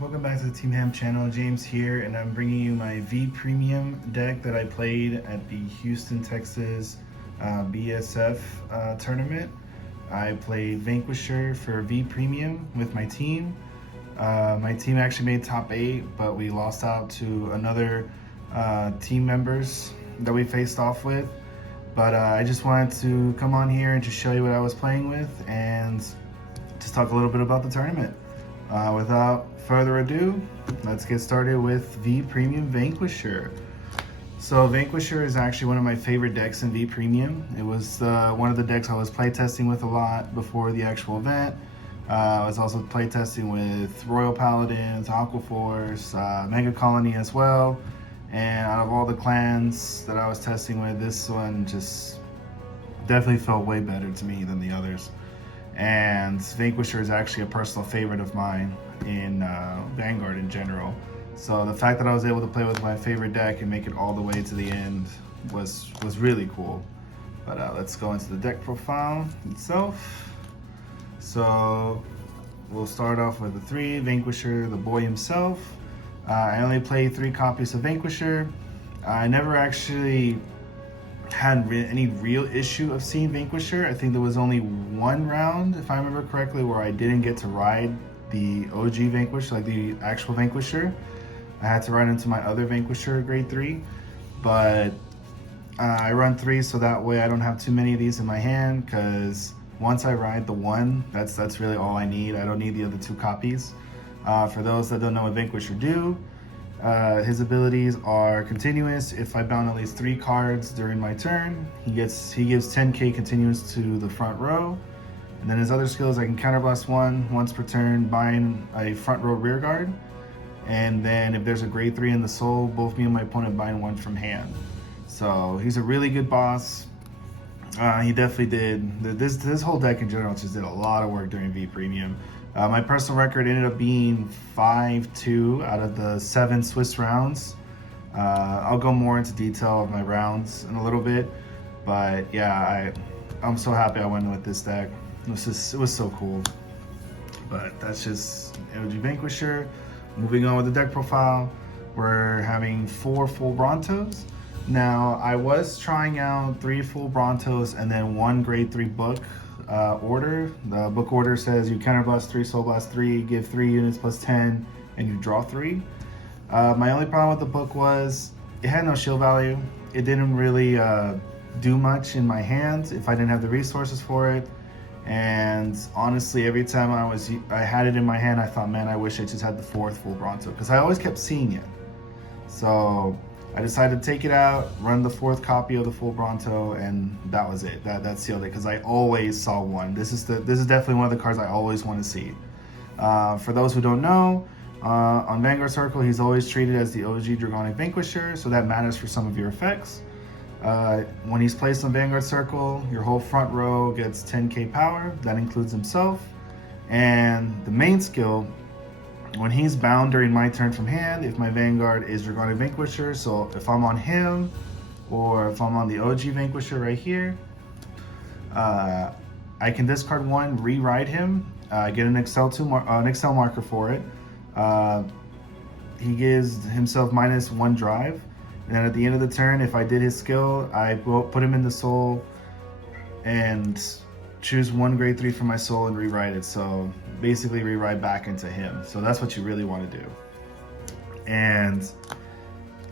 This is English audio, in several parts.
welcome back to the Team Ham channel. James here, and I'm bringing you my V Premium deck that I played at the Houston, Texas BSF tournament. I played Vanquisher for V Premium with my team. My team actually made top 8, but we lost out to another team members that we faced off with. But I just wanted to come on here and just show you what I was playing with and just talk a little bit about the tournament. Without further ado, let's get started with V Premium Vanquisher. So Vanquisher is actually one of my favorite decks in V Premium. It was one of the decks I was playtesting with a lot before the actual event. I was also playtesting with Royal Paladins, Aqua Force, Mega Colony as well. And out of all the clans that I was testing with, this one just definitely felt way better to me than the others. And Vanquisher is actually a personal favorite of mine in Vanguard in general. So the fact that I was able to play with my favorite deck and make it all the way to the end was really cool. But let's go into the deck profile itself. So we'll start off with the 3, Vanquisher, the boy himself. I only played 3 copies of Vanquisher. I never actually had any real issue of seeing Vanquisher. I think there was only one round, if I remember correctly, where I didn't get to ride the OG Vanquisher, like the actual Vanquisher. I had to ride into my other Vanquisher grade 3, but I run 3 so that way I don't have too many of these in my hand, because once I ride the 1, that's really all I need. I don't need the other 2 copies. For those that don't know what Vanquisher do, his abilities are continuous. If I bound at least 3 cards during my turn, he gives 10k continuous to the front row. And then his other skills, I can counterblast 1 once per turn, bind a front row rear guard. And then if there's a grade 3 in the soul, both me and my opponent bind 1 from hand. So he's a really good boss. He definitely did. This whole deck in general just did a lot of work during V Premium. My personal record ended up being 5-2 out of the 7 Swiss rounds. I'll go more into detail of my rounds in a little bit, but yeah, I'm so happy I went with this deck. It was so cool. But that's just OG Vanquisher. Moving on with the deck profile, we're having 4 full Brontos. Now, I was trying out 3 full Brontos and then 1 grade 3 book order. The book order says you counterblast 3, soul blast 3, give 3 units plus 10, and you draw 3. My only problem with the book was it had no shield value. It didn't really do much in my hand if I didn't have the resources for it. And honestly, every time I had it in my hand, I thought, man, I wish I just had the 4th full Bronto, because I always kept seeing it. So I decided to take it out, run the 4th copy of the full Bronto, and that was it. That sealed it, because I always saw 1. This is definitely one of the cards I always want to see. For those who don't know, on Vanguard Circle, he's always treated as the OG Dragonic Vanquisher, so that matters for some of your effects. When he's placed on Vanguard Circle, your whole front row gets 10k power. That includes himself. And the main skill, when he's bound during my turn from hand, if my Vanguard is Dragonic Vanquisher, so if I'm on him, or if I'm on the OG Vanquisher right here, I can discard 1, rewrite him, get an Excel marker for it. He gives himself -1 drive. And then at the end of the turn, if I did his skill, I will put him in the soul and choose 1 grade 3 from my soul and rewrite it. So basically rewrite back into him. So that's what you really want to do. And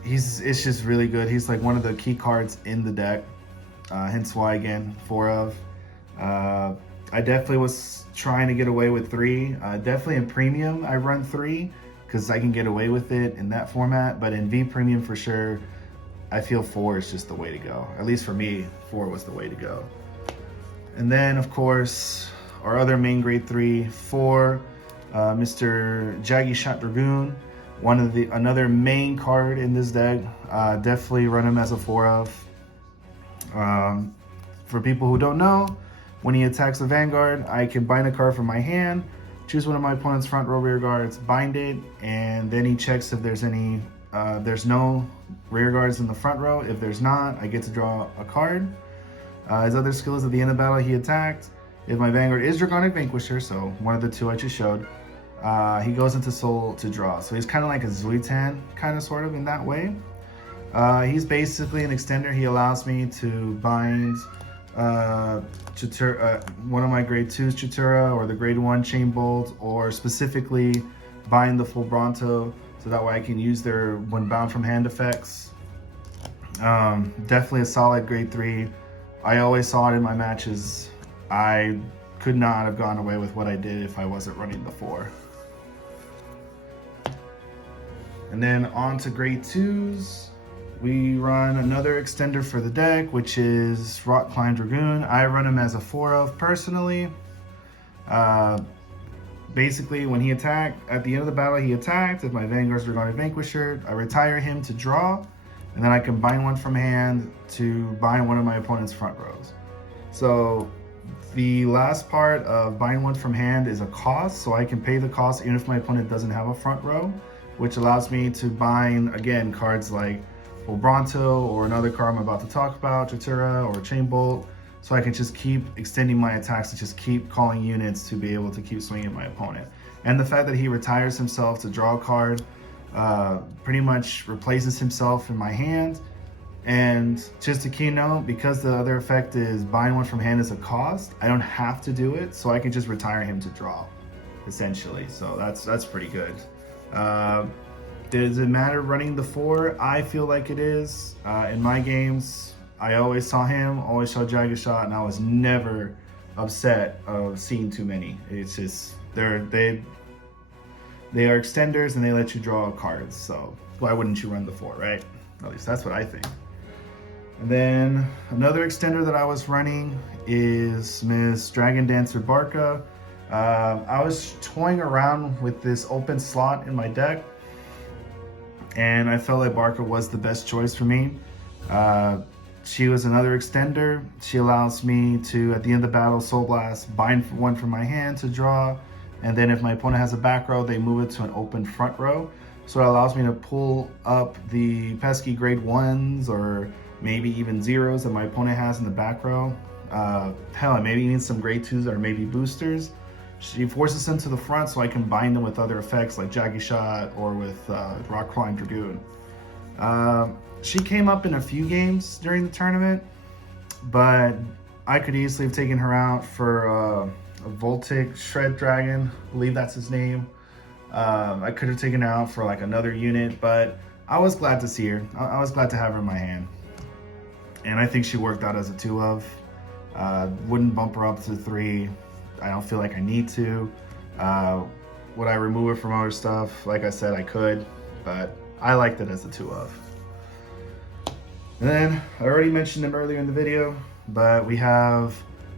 it's just really good. He's like one of the key cards in the deck. Hence why, again, 4 of. I definitely was trying to get away with 3. Definitely in Premium, I run 3. Because I can get away with it in that format, but in V Premium for sure, I feel 4 is just the way to go. At least for me, 4 was the way to go. And then, of course, our other main grade 3, 4, Mr. Jaggy Shot Dragoon, another main card in this deck. Definitely run him as a 4 of. For people who don't know, when he attacks the Vanguard, I can bind a card from my hand, choose one of my opponent's front row rear guards, bind it, and then he checks if there's no rear guards in the front row. If there's not, I get to draw a card. His other skill is at the end of battle he attacked. If my Vanguard is Dragonic Vanquisher, so one of the 2 I just showed, he goes into soul to draw. So he's kind of like a Zuitan, kind of sort of in that way. He's basically an extender. He allows me to bind one of my grade 2's Tutura or the grade 1 Chain Bolt, or specifically bind the full Bronto, so that way I can use their when bound from hand effects. Definitely a solid grade 3. I always saw it in my matches. I could not have gone away with what I did if I wasn't running the 4. And then on to grade 2s. We run another extender for the deck, which is Rock Climb Dragoon. I run him as a 4-of personally. Basically, when he attacked, at the end of the battle he attacked, if my Vanguard's Dragoon Vanquisher, I retire him to draw, and then I can bind one from hand to bind one of my opponent's front rows. So the last part of bind one from hand is a cost, so I can pay the cost even if my opponent doesn't have a front row, which allows me to bind, again, cards like Full Bronto or another card I'm about to talk about, Tutura or Chain Bolt, so I can just keep extending my attacks to just keep calling units to be able to keep swinging my opponent. And the fact that he retires himself to draw a card pretty much replaces himself in my hand. And just a keynote, because the other effect is bind one from hand is a cost, I don't have to do it, so I can just retire him to draw, essentially. So that's pretty good. Does it matter running the 4? I feel like it is. In my games, I always saw him, always saw Jagged Shot, and I was never upset of seeing too many. It's just, they are extenders and they let you draw cards, so why wouldn't you run the 4, right? At least that's what I think. And then another extender that I was running is Miss Dragon Dancer Barca. I was toying around with this open slot in my deck, and I felt like Barca was the best choice for me. She was another extender. She allows me to, at the end of the battle, Soul Blast, bind one from my hand to draw, and then if my opponent has a back row, they move it to an open front row. So it allows me to pull up the pesky grade 1s or maybe even 0s that my opponent has in the back row. Hell, maybe even some grade 2s or maybe boosters. She forces them to the front so I can bind them with other effects like Jagged Shot or with Rock Climb Dragoon. She came up in a few games during the tournament, but I could easily have taken her out for a Voltic Shred Dragon, I believe that's his name. I could have taken her out for like another unit, but I was glad to see her. I was glad to have her in my hand. And I think she worked out as a 2-of. Wouldn't bump her up to 3. I don't feel like I need to. Would I remove it from other stuff? Like I said, I could, but I liked it as a 2-of. And then I already mentioned him earlier in the video, but we have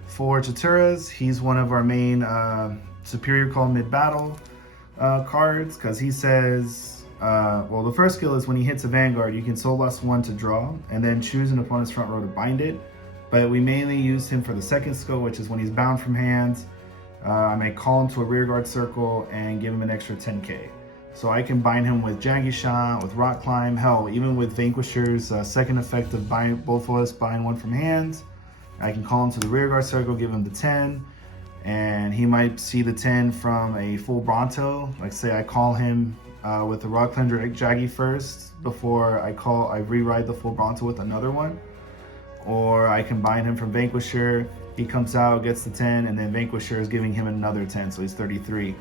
4 Tuturas. He's one of our main Superior Call mid-battle cards, because he says, well, the first skill is when he hits a Vanguard, you can Soul Blast 1 to draw, and then choose an opponent's front row to bind it. But we mainly use him for the second skill, which is when he's bound from hands. I may call him to a rearguard circle and give him an extra 10k. So I can bind him with Jagged Shot, with Rock Climb, hell, even with Vanquisher's second effect of bind both of us bind one from hands. I can call him to the rearguard circle, give him the 10, and he might see the 10 from a full Bronto. Like say I call him with the Rock Climb Jaggy first before I rewrite the full Bronto with another one. Or I can bind him from Vanquisher, he comes out, gets the 10, and then Vanquisher is giving him another 10, so he's 33.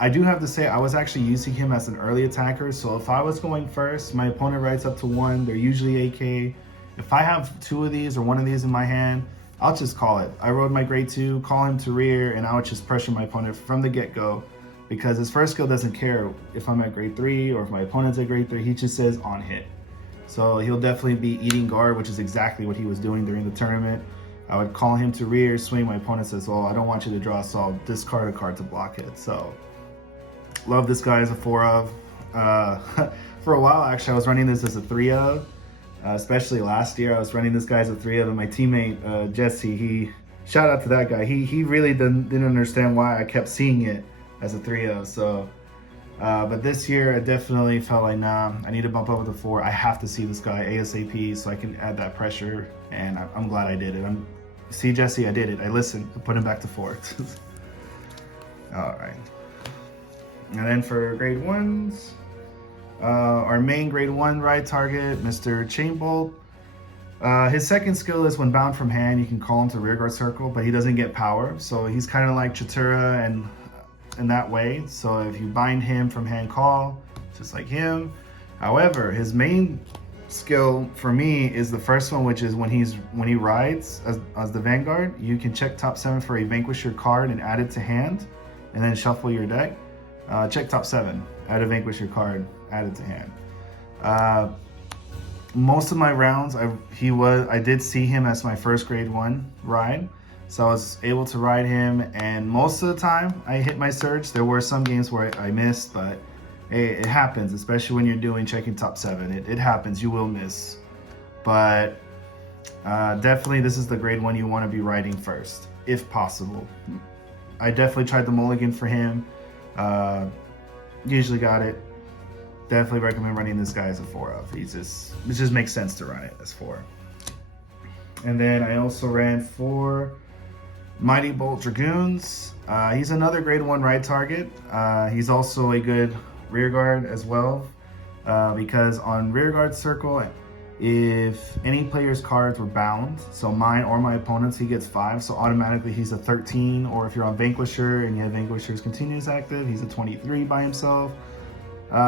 I do have to say, I was actually using him as an early attacker, so if I was going first, my opponent writes up to 1, they're usually AK. If I have 2 of these or 1 of these in my hand, I'll just call it. I rode my grade 2, call him to rear, and I would just pressure my opponent from the get-go, because his first skill doesn't care if I'm at grade 3 or if my opponent's at grade 3, he just says on hit. So he'll definitely be eating guard, which is exactly what he was doing during the tournament. I would call him to rear, swing, my opponent says, well, I don't want you to draw, so I'll discard a card to block it. So, love this guy as a 4-of. For a while, actually, I was running this as a 3-of. Especially last year, I was running this guy as a 3-of, and my teammate, Jesse, shout out to that guy. He really didn't understand why I kept seeing it as a 3-of, so. But this year, I definitely felt like, nah, I need to bump up with a 4. I have to see this guy ASAP so I can add that pressure, and I'm glad I did it. See, Jesse, I did it. I listened. I put him back to 4. All right. And then for grade 1s, our main grade 1 ride target, Mr. Chainbolt. His second skill is when bound from hand, you can call him to rearguard circle, but he doesn't get power. So he's kind of like Tuturas and in that way. So if you bind him from hand call, just like him. However, his main skill for me is the first one, which is when he rides as the Vanguard, you can check top 7 for a Vanquisher card and add it to hand, and then shuffle your deck. Check top 7, add a Vanquisher card, add it to hand. Most of my rounds, I did see him as my first grade 1 ride, so I was able to ride him, and most of the time I hit my surge. There were some games where I missed, but it happens, especially when you're doing checking top 7. It happens, you will miss. But definitely this is the grade 1 you want to be riding first, if possible. I definitely tried the mulligan for him. Usually got it. Definitely recommend running this guy as a 4-of. It just makes sense to run it as 4. And then I also ran 4 Mighty Bolt Dragoons. He's another grade 1 ride target. He's also a good rear guard as well, because on rear guard circle, if any player's cards were bound, so mine or my opponent's, he gets 5, so automatically he's a 13. Or if you're on Vanquisher and you have Vanquisher's continuous active, he's a 23 by himself.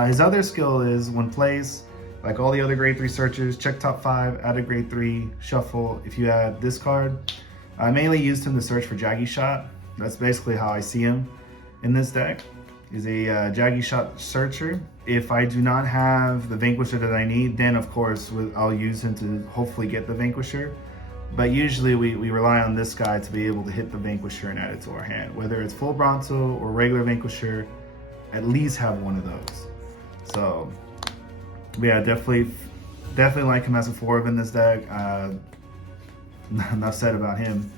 His other skill is when plays, like all the other grade 3 searchers, check top 5, add a grade 3, shuffle. If you add this card, I mainly used him to search for Jaggy Shot. That's basically how I see him in this deck. Is a Jaggy Shot searcher. If I do not have the Vanquisher that I need, then of course I'll use him to hopefully get the Vanquisher. But usually we rely on this guy to be able to hit the Vanquisher and add it to our hand. Whether it's full Bronto or regular Vanquisher, at least have one of those. So yeah, definitely like him as a 4-of in this deck. Enough said about him.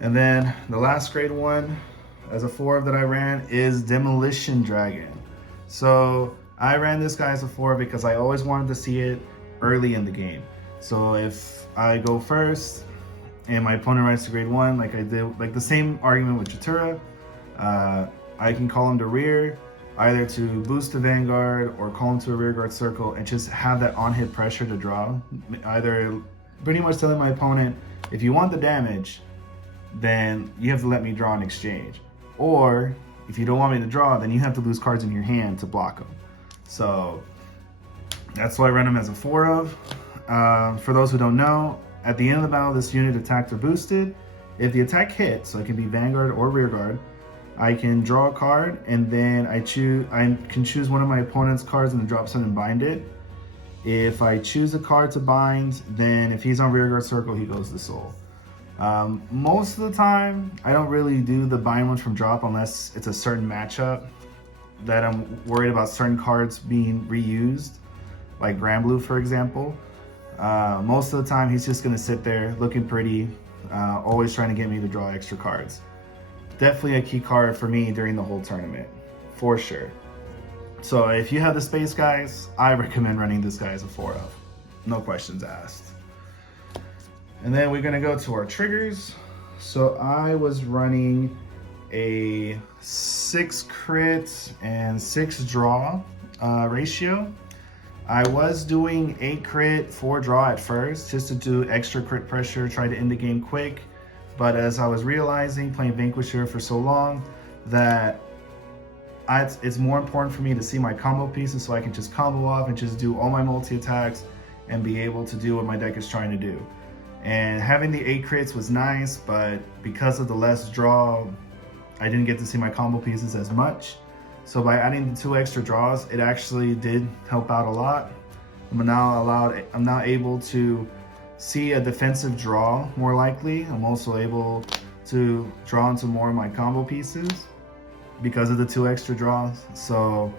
And then the last grade 1 as a 4-of that I ran is Demolition Dragon. So I ran this guy as a 4 because I always wanted to see it early in the game. So if I go first and my opponent rides to grade 1, like I did, like the same argument with Tuturas, I can call him to rear, either to boost the Vanguard or call him to a rear guard circle and just have that on-hit pressure to draw. Either pretty much telling my opponent, if you want the damage, then you have to let me draw in exchange. Or if you don't want me to draw, then you have to lose cards in your hand to block them. So that's why I run him as a 4-of. For those who don't know, at the end of the battle, this unit attacked or boosted. If the attack hits, so it can be Vanguard or rear guard, I can draw a card, and then I can choose one of my opponent's cards in the drop zone and bind it. If I choose a card to bind, then if he's on rear guard circle, he goes to soul. Most of the time, I don't really do the bind ones from drop unless it's a certain matchup that I'm worried about certain cards being reused, like Grand Blue, for example. Most of the time, he's just gonna sit there looking pretty, always trying to get me to draw extra cards. Definitely a key card for me during the whole tournament, for sure. So if you have the space, guys, I recommend running this guy as a 4-of. No questions asked. And then we're gonna go to our triggers. So I was running a 6 crit and 6 draw ratio. I was doing 8 crit, 4 draw at first, just to do extra crit pressure, try to end the game quick. But as I was realizing, playing Vanquisher for so long, that it's more important for me to see my combo pieces so I can just combo off and just do all my multi-attacks and be able to do what my deck is trying to do. And having the 8 crits was nice, but because of the less draw, I didn't get to see my combo pieces as much. So by adding the 2 extra draws, it actually did help out a lot. I'm now able to see a defensive draw more likely. I'm also able to draw into more of my combo pieces because of the 2 extra draws. So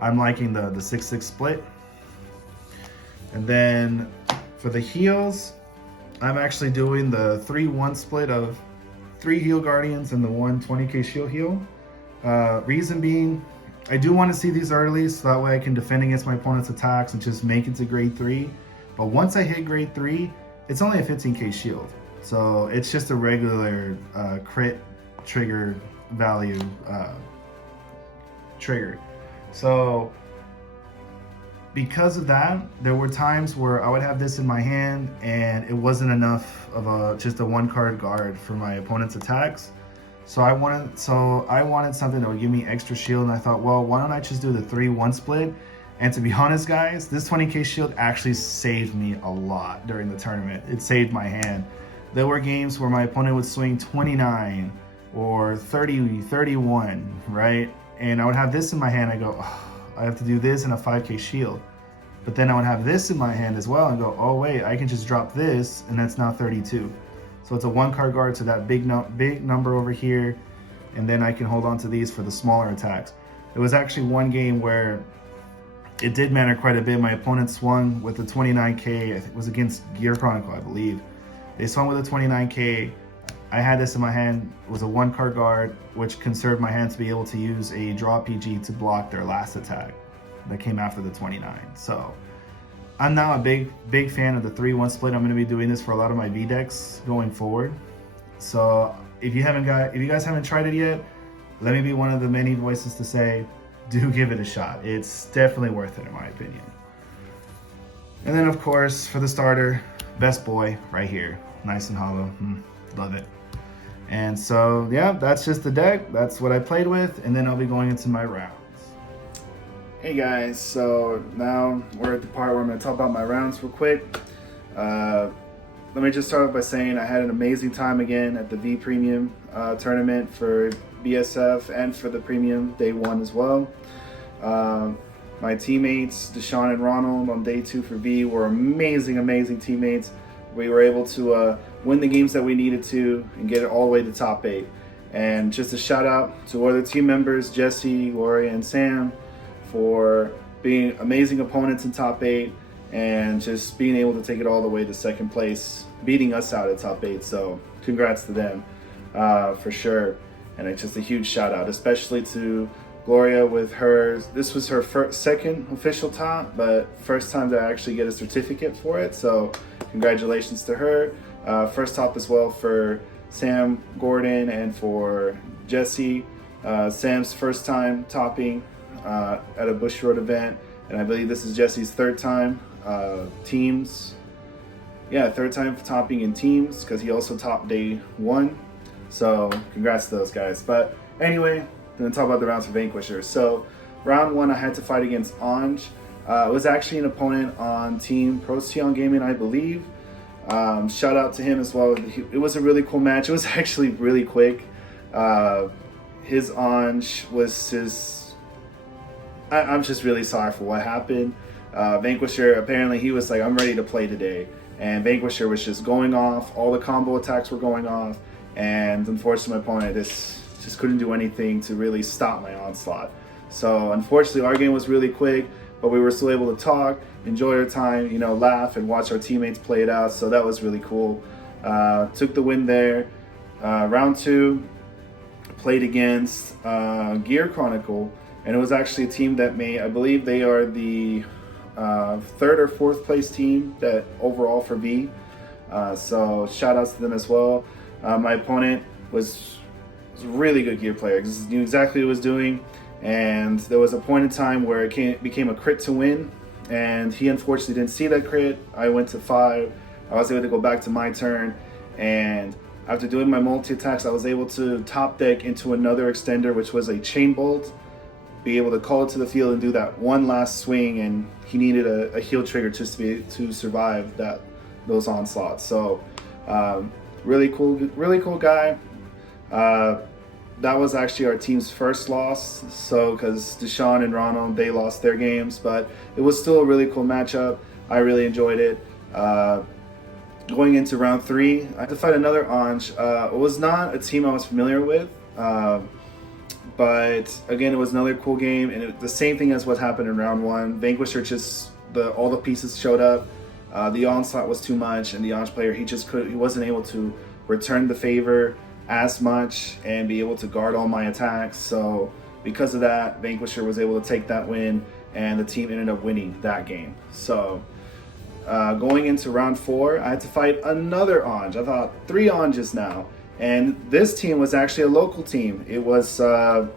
I'm liking the 6-6 split. And then for the heals, I'm actually doing the 3-1 split of 3 heal guardians and the 1 20k shield heal. Reason being, I do want to see these early so that way I can defend against my opponent's attacks and just make it to grade 3. But once I hit grade 3, it's only a 15k shield. So it's just a regular crit trigger value triggered. So because of that, there were times where I would have this in my hand and it wasn't enough of just a 1-card guard for my opponent's attacks. So I wanted something that would give me extra shield, and I thought, well, why don't I just do the 3-1 split? And to be honest, guys, this 20k shield actually saved me a lot during the tournament. It saved my hand. There were games where my opponent would swing 29 or 30, 31, right? And I would have this in my hand. I go, oh, I have to do this and a 5k shield. But then I would have this in my hand as well and go, oh wait, I can just drop this and that's now 32. So it's a 1-card guard to that big number over here, and then I can hold on to these for the smaller attacks. There was actually one game where it did matter quite a bit. My opponent swung with a 29k, I think it was against Gear Chronicle, I believe. They swung with a 29k. I had this in my hand. It was a 1-card guard, which conserved my hand to be able to use a draw PG to block their last attack that came after the 29. So I'm now a big fan of the 3-1 split. I'm going to be doing this for a lot of my V decks going forward. So if you guys haven't tried it yet, let me be one of the many voices to say, do give it a shot. It's definitely worth it in my opinion. And then of course, for the starter, best boy right here. Nice and hollow. Love it. And so, yeah, that's just the deck. That's what I played with, and then I'll be going into my rounds. Hey guys, so now we're at the part where I'm going to talk about my rounds real quick. Let me just start off by saying I had an amazing time again at the V Premium tournament for BSF and for the Premium Day 1 as well. My teammates, Deshaun and Ronald, on Day 2 for V were amazing teammates. We were able to win the games that we needed to and get it all the way to top 8. And just a shout out to other team members, Jesse, Gloria, and Sam, for being amazing opponents in top 8 and just being able to take it all the way to second place, beating us out at top 8. So congrats to them for sure. And it's just a huge shout out, especially to Gloria with hers. This was her second official top, but first time to actually get a certificate for it. So congratulations to her. First top as well for Sam Gordon and for Jesse. Sam's first time topping at a Bush Road event, and I believe this is Jesse's third time teams. Yeah, third time topping in teams, because he also topped Day 1. So congrats to those guys. But anyway, I'm gonna talk about the rounds for Vanquisher. So round 1, I had to fight against Anj. It was actually an opponent on Team Procyon Gaming, I believe. Shout out to him as well. It was a really cool match. It was actually really quick. His Anj was just... I'm just really sorry for what happened. Vanquisher, apparently he was like, I'm ready to play today. And Vanquisher was just going off. All the combo attacks were going off. And unfortunately, my opponent just couldn't do anything to really stop my onslaught. So unfortunately, our game was really quick, but we were still able to talk, enjoy our time, you know, laugh and watch our teammates play it out. So that was really cool. Took the win there. Round 2, played against Gear Chronicle, and it was actually a team that I believe they are the 3rd or 4th place team that overall for V. So shout outs to them as well. My opponent was a really good Gear player. He knew exactly what he was doing, and there was a point in time where it became a crit to win, and he unfortunately didn't see that crit. I went to 5. I was able to go back to my turn, and after doing my multi-attacks, I was able to top deck into another extender, which was a chain bolt, be able to call it to the field and do that one last swing, and he needed a heal trigger just to survive those onslaughts. So really cool guy. That was actually our team's first loss, so because Deshaun and Ronald, they lost their games, but it was still a really cool matchup. I really enjoyed it. Going into round 3, I had to fight another Anj. It was not a team I was familiar with, but again, it was another cool game, and the same thing as what happened in round 1. Vanquisher all the pieces showed up. The onslaught was too much, and the Anj player, he wasn't able to return the favor as much and be able to guard all my attacks. So because of that, Vanquisher was able to take that win, and the team ended up winning that game. So going into round 4, I had to fight another Anj. I thought 3 Anjes now, And this team was actually a local team. It was a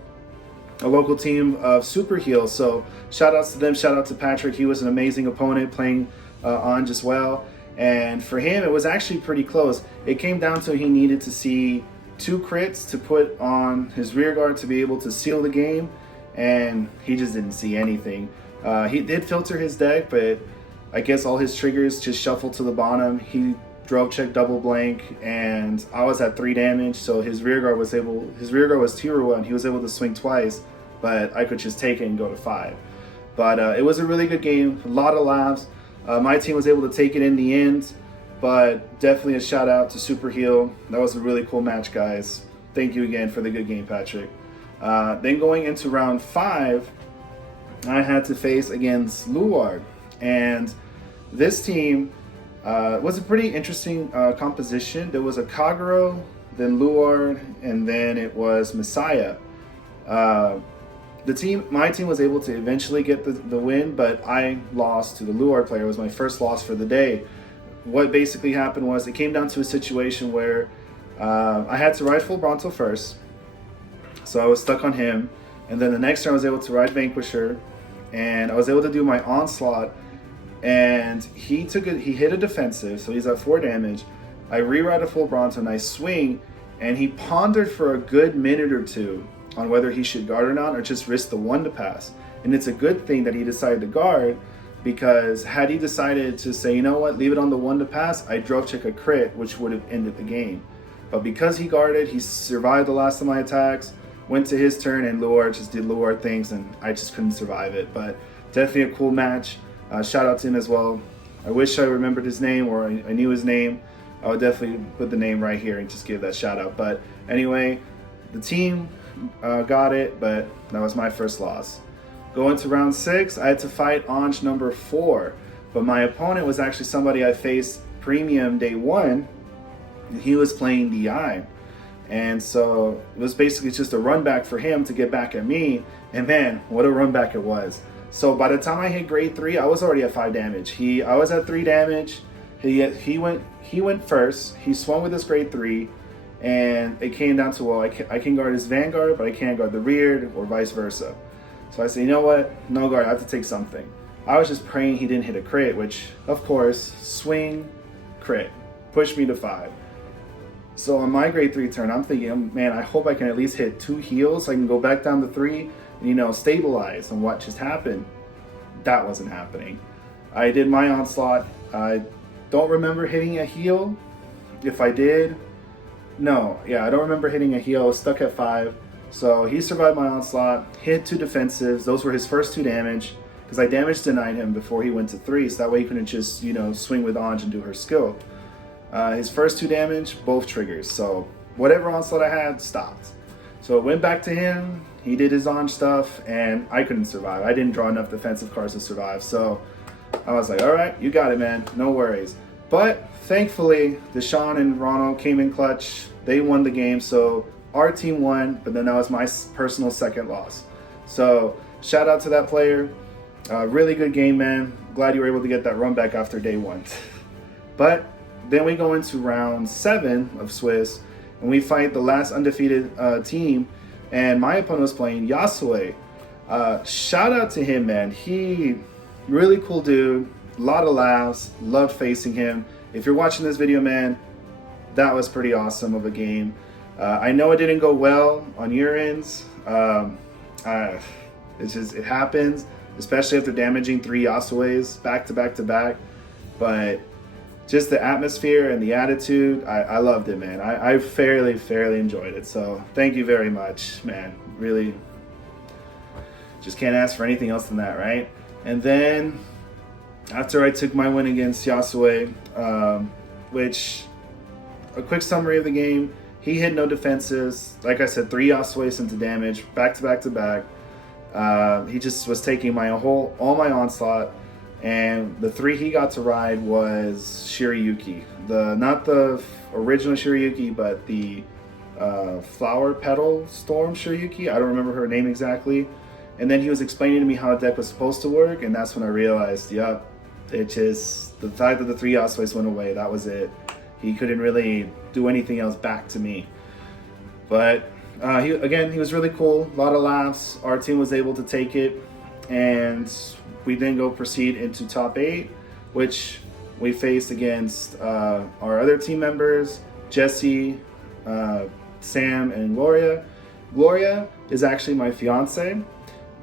local team of Super Heels. So shout outs to them. Shout out to Patrick. He was an amazing opponent playing Anj as well. And for him, it was actually pretty close. It came down to he needed to see 2 crits to put on his rear guard to be able to seal the game. And he just didn't see anything. He did filter his deck, but I guess all his triggers just shuffled to the bottom. He drove check double blank, and I was at 3 damage, so his rear guard was tier 1. He was able to swing twice, but I could just take it and go to 5. But it was a really good game, a lot of laughs. My team was able to take it in the end, but definitely a shout out to Super Heel. That was a really cool match, guys. Thank you again for the good game, Patrick. Then going into round 5, I had to face against Luard, and this team was a pretty interesting composition. There was a Kagero, then Luard, and then it was Messiah. My team was able to eventually get the win, but I lost to the Luard player. It was my first loss for the day. What basically happened was it came down to a situation where I had to ride full Bronto first, so I was stuck on him, and then the next turn I was able to ride Vanquisher, and I was able to do my onslaught, and he hit a defensive, so he's at 4 damage. I reride a full Bronto and I swing, and he pondered for a good minute or 2 on whether he should guard or not, or just risk the 1 to pass. And it's a good thing that he decided to guard, because had he decided to say, you know what, leave it on the 1 to pass, I drove check a crit, which would have ended the game. But because he guarded, he survived the last of my attacks, went to his turn, and Luard just did Luard things, and I just couldn't survive it. But definitely a cool match. Shout out to him as well. I wish I remembered his name, or I knew his name. I would definitely put the name right here and just give that shout out. But anyway, the team got it, but that was my first loss. Going to round 6, I had to fight Anj number 4, but my opponent was actually somebody I faced premium day 1, and he was playing DI. And so it was basically just a run back for him to get back at me, and man, what a run back it was. So by the time I hit grade 3, I was already at 5 damage. I was at 3 damage. He went first. He swung with his grade 3, and it came down to, well, I can guard his Vanguard, but I can't guard the rear, or vice versa. So I said, you know what? No guard. I have to take something. I was just praying he didn't hit a crit, which, of course, swing, crit, push me to 5. So on my grade 3 turn, I'm thinking, man, I hope I can at least hit 2 heals so I can go back down to 3 and, stabilize. And what just happened? That wasn't happening. I did my onslaught. I don't remember hitting a heal. If I did, no. Yeah, I don't remember hitting a heal. I was stuck at 5. So he survived my onslaught, hit 2 defensives. Those were his first 2 damage, because I damage denied him before he went to 3. So that way he couldn't just, swing with Anj and do her skill. His first 2 damage, both triggers. So whatever onslaught I had, stopped. So it went back to him. He did his Anj stuff, and I couldn't survive. I didn't draw enough defensive cards to survive. So I was like, all right, you got it, man. No worries. But thankfully, Deshaun and Ronald came in clutch. They won the game. So our team won, but then that was my personal second loss. So shout out to that player. Really good game, man. Glad you were able to get that run back after day 1. But then we go into round 7 of Swiss, and we fight the last undefeated team, and my opponent was playing Yasue. Shout out to him, man. He really cool dude, a lot of laughs, loved facing him. If you're watching this video, man, that was pretty awesome of a game. I know it didn't go well on your ends. It happens, especially after damaging 3 Yasues back to back to back. But just the atmosphere and the attitude, I loved it, man. I fairly enjoyed it. So thank you very much, man. Really, just can't ask for anything else than that, right? And then after I took my win against Yasue, which, a quick summary of the game, he hit no defenses. Like I said, 3 Yasues into damage, back to back to back. He just was taking all my onslaught. And the 3 he got to ride was Shirayuki. Not the original Shirayuki, but the Flower Petal Storm Shirayuki. I don't remember her name exactly. And then he was explaining to me how the deck was supposed to work, and that's when I realized, yep, the fact that the 3 Yasues went away, that was it. He couldn't really do anything else back to me. But he was really cool. A lot of laughs. Our team was able to take it, and we then proceed into top 8, which we faced against our other team members, Jesse, Sam, and Gloria. Gloria is actually my fiance.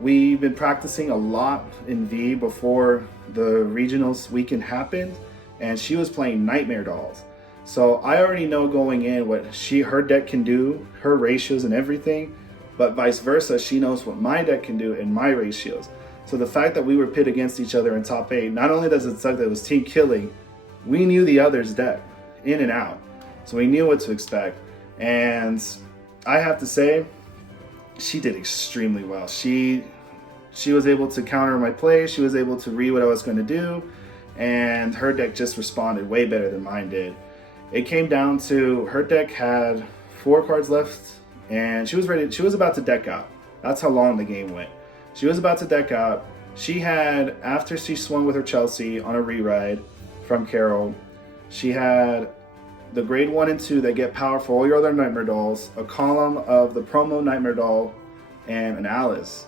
We've been practicing a lot in V before the regionals weekend happened, and she was playing Nightmare Dolls. So I already know going in what her deck can do, her ratios and everything, but vice versa, she knows what my deck can do and my ratios. So the fact that we were pit against each other in top 8, not only does it suck that it was team killing, we knew the other's deck in and out. So we knew what to expect. And I have to say, she did extremely well. She was able to counter my play. She was able to read what I was going to do, and her deck just responded way better than mine did. It came down to her deck had 4 cards left, and she was ready. She was about to deck out. That's how long the game went. She was about to deck out. She had, after she swung with her Chelsea on a re-ride from Carol, she had the grade 1 and 2 that get power for all your other Nightmare Dolls, a column of the promo Nightmare Doll, and an Alice.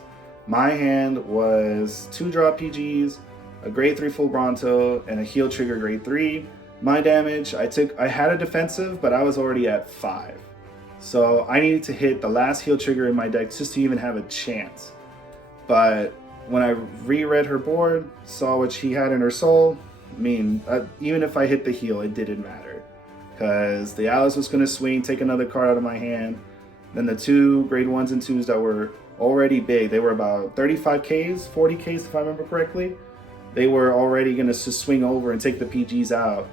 My hand was 2 draw PGs, a grade 3 full Bronto, and a heal trigger grade 3. My damage, I had a defensive, but I was already at 5. So I needed to hit the last heal trigger in my deck just to even have a chance. But when I reread her board, saw what she had in her soul, I mean, even if I hit the heal, it didn't matter. Because the Alice was going to swing, take another card out of my hand. Then the 2 grade 1s and 2s that were already big, they were about 35Ks, 40Ks if I remember correctly. They were already going to swing over and take the PGs out.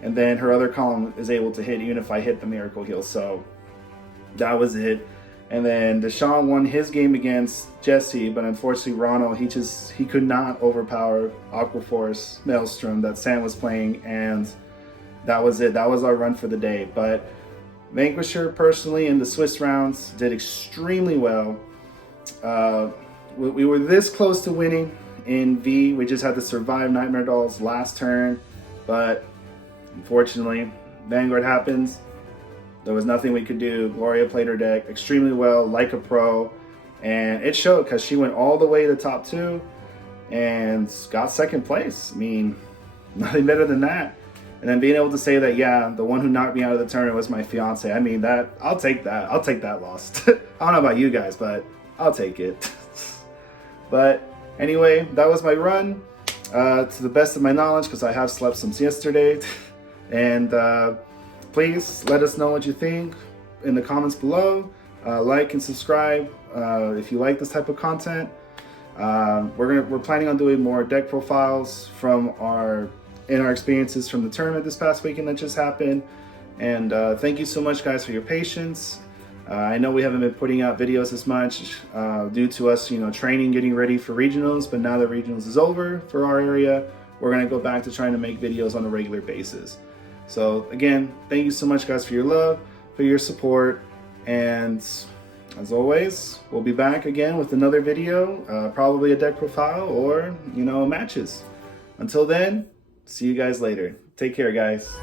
And then her other column is able to hit even if I hit the Miracle Heal. So that was it. And then Deshaun won his game against Jesse, but unfortunately Ronald, he could not overpower Aquaforce Maelstrom that Sam was playing, and that was it. That was our run for the day. But Vanquisher personally in the Swiss rounds did extremely well. We were this close to winning in V. We just had to survive Nightmare Doll's last turn, but unfortunately Vanguard happens. There was nothing we could do. Gloria played her deck extremely well, like a pro, and it showed because she went all the way to top 2 and got 2nd place. I mean, nothing better than that. And then being able to say that, yeah, the one who knocked me out of the tournament was my fiance. I mean, I'll take that. I'll take that loss. I don't know about you guys, but I'll take it. But anyway, that was my run to the best of my knowledge, because I have slept since yesterday. And please let us know what you think in the comments below. Like and subscribe if you like this type of content. We're planning on doing more deck profiles from our experiences from the tournament this past weekend that just happened. And thank you so much, guys, for your patience. I know we haven't been putting out videos as much due to us, training, getting ready for regionals. But now that regionals is over for our area, we're gonna go back to trying to make videos on a regular basis. So again, thank you so much, guys, for your love, for your support, and as always, we'll be back again with another video, probably a deck profile or matches. Until then, see you guys later. Take care, guys.